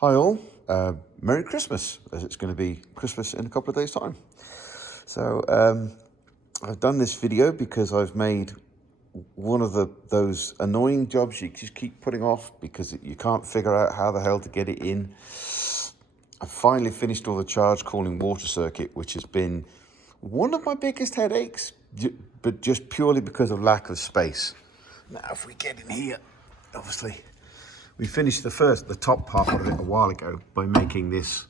Hi all, Merry Christmas, as it's going to be Christmas in a couple of days' time. So I've done this video because I've made one of those annoying jobs you just keep putting off because you can't figure out how the hell to get it in. I finally finished all the charge cooling water circuit, which has been one of my biggest headaches, but just purely because of lack of space. Now if we get in here, obviously, we finished the top part of it a while ago by making this,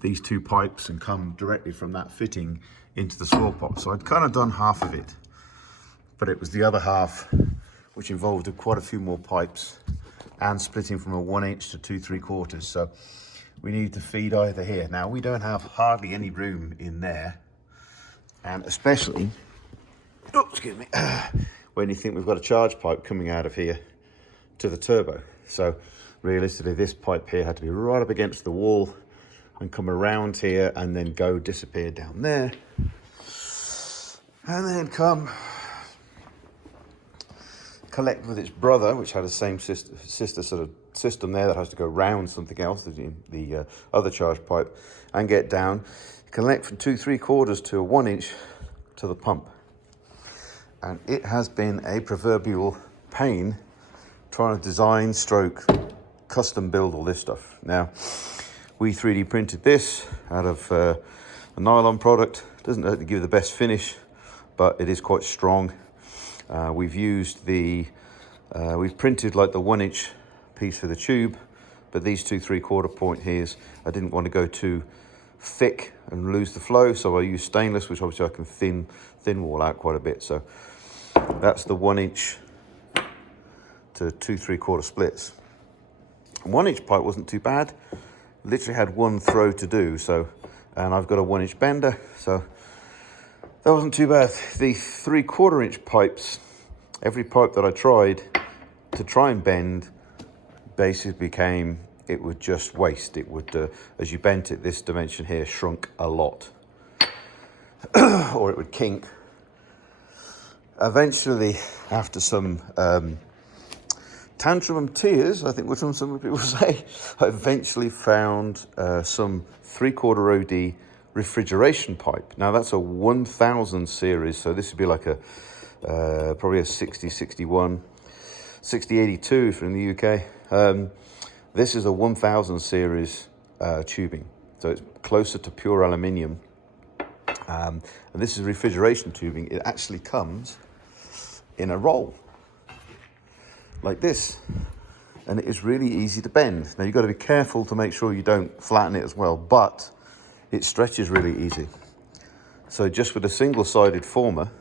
these two pipes and come directly from that fitting into the swirl pot. So I'd kind of done half of it, but it was the other half, which involved quite a few more pipes and splitting from a 1 inch to 2 3/4. So we need to feed either here. Now we don't have hardly any room in there, and especially, oh, excuse me, when you think we've got a charge pipe coming out of here to the turbo. So realistically, this pipe here had to be right up against the wall and come around here and then go disappear down there. And then come collect with its brother, which had the same sister sort of system there that has to go round something else, the other charge pipe, and get down, connect from 2 3/4 to a 1 inch to the pump. And it has been a proverbial pain trying to design, stroke, custom build all this stuff. Now, we 3D printed this out of a nylon product. Doesn't give you the best finish, but it is quite strong. We've used we've printed like the 1 inch piece for the tube, but these 2 3/4 point here's, I didn't want to go too thick and lose the flow, so I used stainless, which obviously I can thin wall out quite a bit. So that's the 1 inch to 2 3/4 splits. 1 inch pipe wasn't too bad. Literally had one throw to do, so, and I've got a 1 inch bender, so that wasn't too bad. The 3/4 inch pipes, every pipe that I tried to try and bend basically became, it would just waste. It would, as you bent it, this dimension here shrunk a lot, or it would kink. Eventually, after some tantrum and tears, I think what some people say, I eventually found some 3/4 OD refrigeration pipe. Now that's a 1000 series, so this would be like a probably a 6061, 6082 if you're in the UK. This is a 1000 series tubing, so it's closer to pure aluminium. And this is refrigeration tubing. It actually comes in a roll like this, and it is really easy to bend. Now you've got to be careful to make sure you don't flatten it as well, but it stretches really easy. So just with a single-sided former,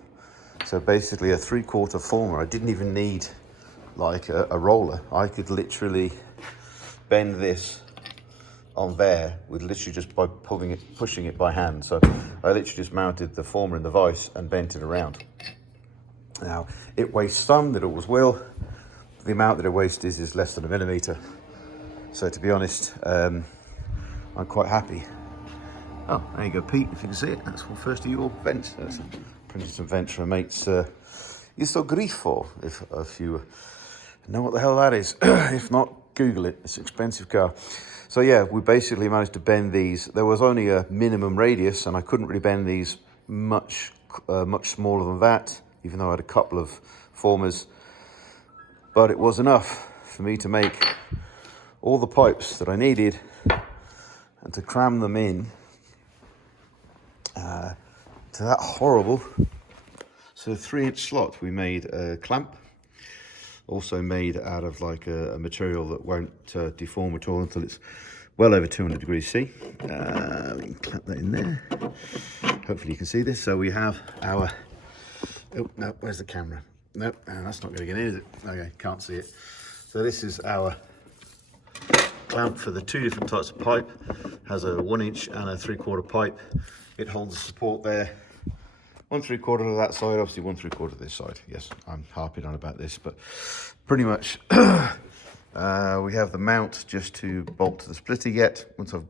so basically a 3/4 former, I didn't even need like a roller. I could literally bend this on there with literally just by pushing it by hand. So I literally just mounted the former in the vise and bent it around. Now it weighs some, that it always will. The amount that it weighs is less than a millimeter. So to be honest, I'm quite happy. Oh, there you go, Pete, if you can see it. That's the first of your vents. That's printed some vents for a mate's Isto Grifo, if you know what the hell that is. If not, Google it. It's an expensive car. So yeah, we basically managed to bend these. There was only a minimum radius, and I couldn't really bend these much smaller than that, even though I had a couple of formers. But it was enough for me to make all the pipes that I needed and to cram them in to that horrible. So 3-inch slot. We made a clamp, also made out of like a material that won't deform at all until it's well over 200 degrees C. We can clamp that in there. Hopefully you can see this. So we have our, oh no, where's the camera? Nope, that's not going to get in, is it? Okay, can't see it. So this is our clamp for the 2 different types of pipe. Has a 1 inch and a 3/4 pipe. It holds the support there. 1 3/4 to that side, obviously 1 3/4 to this side. Yes, I'm harping on about this, but pretty much we have the mount just to bolt to the splitter yet, once I've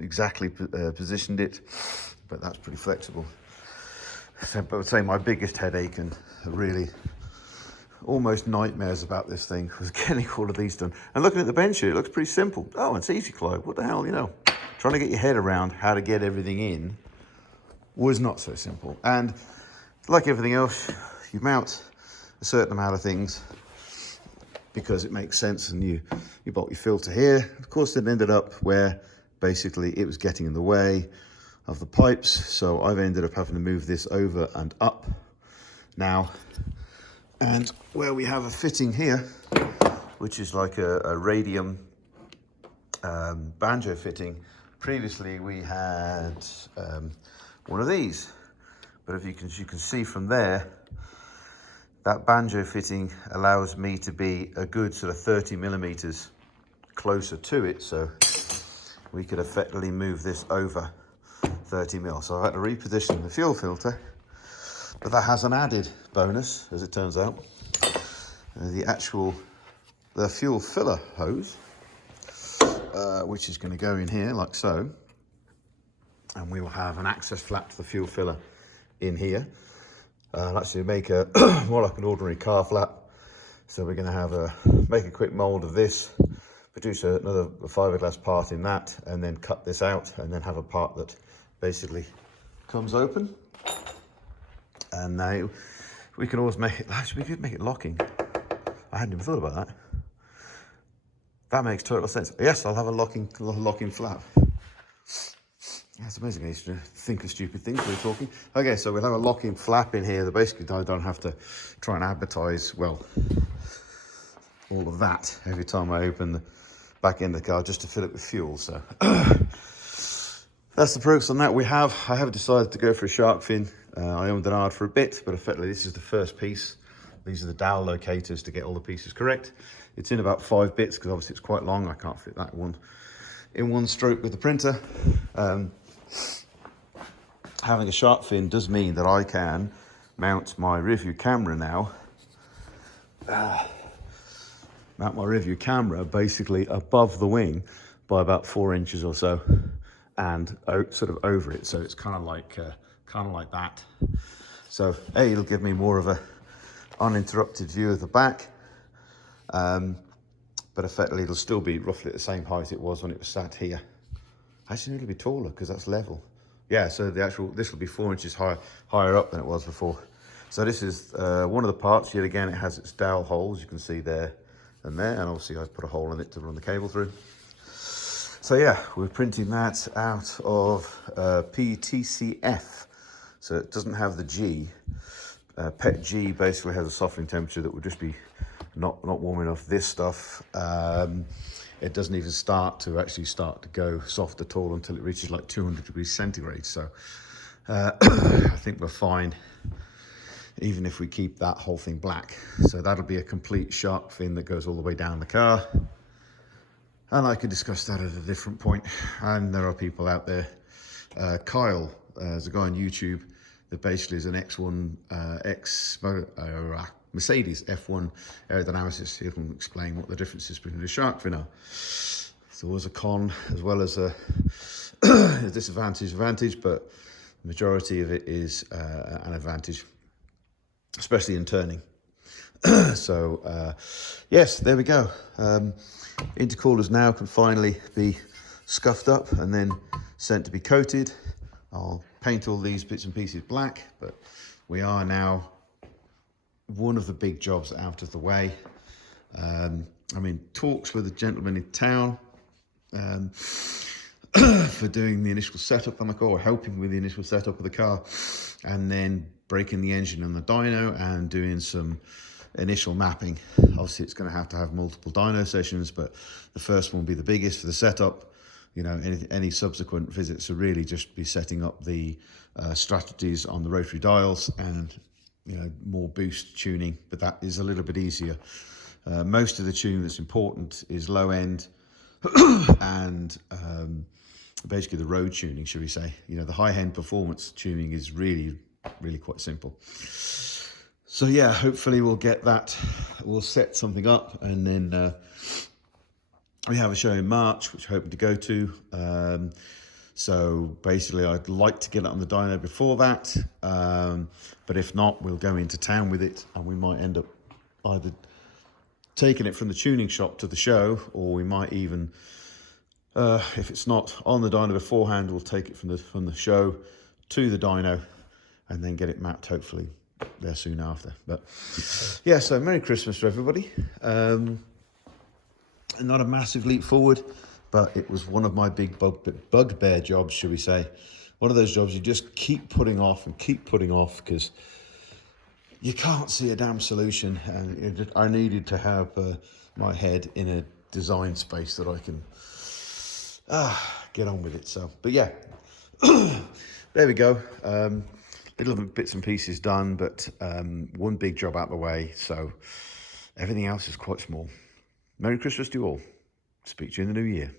exactly positioned it, but that's pretty flexible. So I would say my biggest headache and really almost nightmares about this thing, was getting all of these done. And looking at the bench here, it looks pretty simple. Oh, it's easy, Clive. What the hell, you know? Trying to get your head around how to get everything in was not so simple. And like everything else, you mount a certain amount of things because it makes sense, and you bolt your filter here. Of course, it ended up where basically it was getting in the way of the pipes, so I've ended up having to move this over and up now. And where we have a fitting here, which is like a radium banjo fitting, previously we had one of these, but if you can see from there, that banjo fitting allows me to be a good sort of 30 millimeters closer to it, so we could effectively move this over 30 mil. So I've had to reposition the fuel filter, but that has an added bonus, as it turns out. The fuel filler hose, which is going to go in here like so, and we will have an access flap to the fuel filler in here. I'll actually make a more like an ordinary car flap. So we're going to make a quick mold of this, produce another fiberglass part in that, and then cut this out, and then have a part that basically comes open. And now we can always make it, actually we could make it locking. I hadn't even thought about that. That makes total sense. Yes, I'll have a locking flap. That's amazing. I used to think of stupid things when we're talking. Okay, so we'll have a locking flap in here that basically I don't have to try and advertise, well, all of that every time I open the back end of the car just to fill it with fuel. So that's the progress on that. I have decided to go for a shark fin. I owned an Ard for a bit, but effectively this is the first piece. These are the dowel locators to get all the pieces correct. It's in about 5 bits because obviously it's quite long. I can't fit that one in one stroke with the printer. Having a shark fin does mean that I can mount my rear view camera now. Mount my rear view camera basically above the wing by about 4 inches or so, and sort of over it. So it's kind of like that. So it'll give me more of a uninterrupted view of the back, but effectively it'll still be roughly at the same height it was when it was sat here. Actually, it'll be taller because that's level. Yeah, so this will be 4 inches higher up than it was before. So this is one of the parts. Yet again, it has its dowel holes, you can see there and there, and obviously I put a hole in it to run the cable through. So yeah, we're printing that out of PTCF. So it doesn't have the G. PET G basically has a softening temperature that would just be not warm enough. This stuff, it doesn't even start to go soft at all until it reaches like 200 degrees centigrade. So I think we're fine, even if we keep that whole thing black. So that'll be a complete shark fin that goes all the way down the car. And I could discuss that at a different point. And there are people out there. Kyle, there's a guy on YouTube that basically is an Mercedes F1 aerodynamicist. He can explain what the difference is between a shark fin are. So there's a con as well as a advantage, but the majority of it is an advantage, especially in turning. So yes, there we go. Intercoolers now can finally be scuffed up and then sent to be coated. I'll paint all these bits and pieces black, but we are now one of the big jobs out of the way. I'm in talks with a gentleman in town for doing the initial setup on the car, or helping with the initial setup of the car, and then breaking the engine on the dyno and doing some initial mapping. Obviously it's going to have multiple dyno sessions, but the first one will be the biggest for the setup. You know, any subsequent visits will really just be setting up the strategies on the rotary dials and, you know, more boost tuning, but that is a little bit easier. Most of the tuning that's important is low end and basically the road tuning, should we say. You know, the high end performance tuning is really quite simple. So yeah, hopefully we'll get that, we'll set something up, and then we have a show in March, which we're hoping to go to. So basically I'd like to get it on the dyno before that, but if not, we'll go into town with it, and we might end up either taken it from the tuning shop to the show, or we might even, if it's not on the dyno beforehand, we'll take it from the show to the dyno and then get it mapped hopefully there soon after. But yeah, so Merry Christmas to everybody. Not a massive leap forward, but it was one of my big bugbear jobs, should we say. One of those jobs you just keep putting off and keep putting off because you can't see a damn solution. And I needed to have my head in a design space that I can get on with it. So, but yeah, there we go. Little bits and pieces done, but one big job out the way. So everything else is quite small. Merry Christmas to you all. Speak to you in the new year.